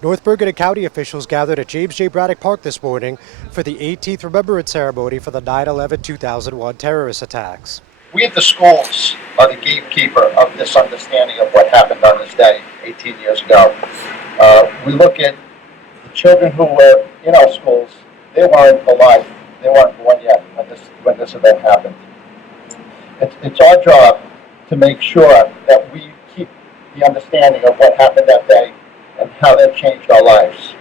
North Bergen and county officials gathered at James J. Braddock Park this morning for the 18th Remembrance Ceremony for the 9/11/2001 terrorist attacks. We at the schools are the gatekeeper of this understanding of what happened on this day 18 years ago. We look at the children who were in our schools. They weren't alive. They weren't born yet when this event happened. It's our job to make sure that we keep the understanding of what happened that day and how that changed our lives.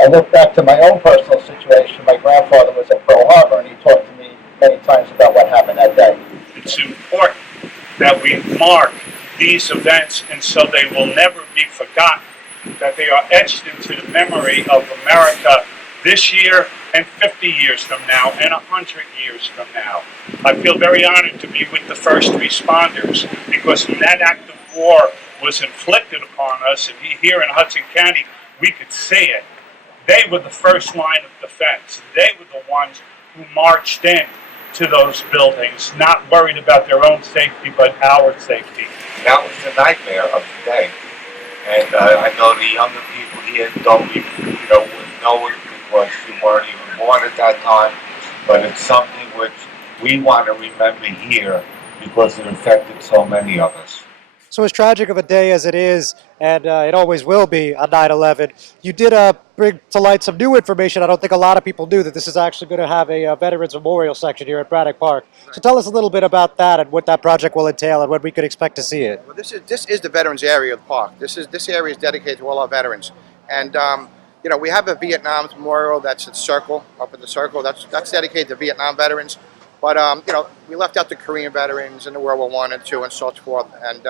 I look back to my own personal situation. My grandfather was at Pearl Harbor, and he talked to me many times about what happened that day. It's important that we mark these events, and so they will never be forgotten, that they are etched into the memory of America this year and 50 years from now and 100 years from now. I feel very honored to be with the first responders because when that act of war was inflicted upon us, and here in Hudson County, we could see it. They were the first line of defense. They were the ones who marched in to those buildings, not worried about their own safety, but our safety. That was the nightmare of the day. And I know the younger people here don't even, wouldn't know it because you weren't even born at that time. But it's something which we want to remember here because it affected so many of us. So as tragic of a day as it is, and it always will be on 9/11, you did bring to light some new information. I don't think a lot of people knew that this is actually going to have a Veterans Memorial section here at Braddock Park. So tell us a little bit about that and what that project will entail and when we could expect to see it. Well, this is the veterans area of the park. This area is dedicated to all our veterans, and we have a Vietnam memorial that's at Circle, up in the Circle. That's dedicated to Vietnam veterans, but we left out the Korean veterans in the World War I and II and so forth, and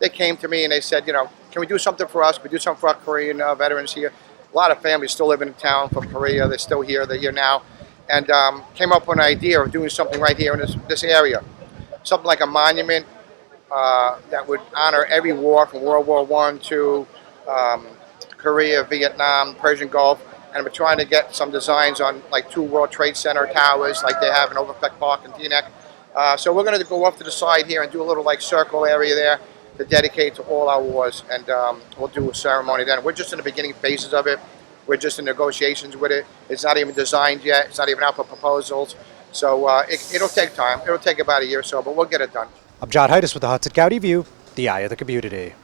they came to me and they said, can we do something for us? Can we do something for our Korean veterans here? A lot of families still living in town from Korea. They're still here. They're here now, and came up with an idea of doing something right here in this area, something like a monument that would honor every war from World War I to Korea, Vietnam, Persian Gulf, and we're trying to get some designs on like 2 World Trade Center towers like they have in Overbeck Park and Teaneck. So we're going to go off to the side here and do a little like circle area there to dedicate to all our wars, and we'll do a ceremony then. We're just in the beginning phases of it. We're just in negotiations with it. It's not even designed yet. It's not even out for proposals. So it'll take time. It'll take about a year or so, but we'll get it done. I'm John Heides with the Hudson County View, the eye of the community.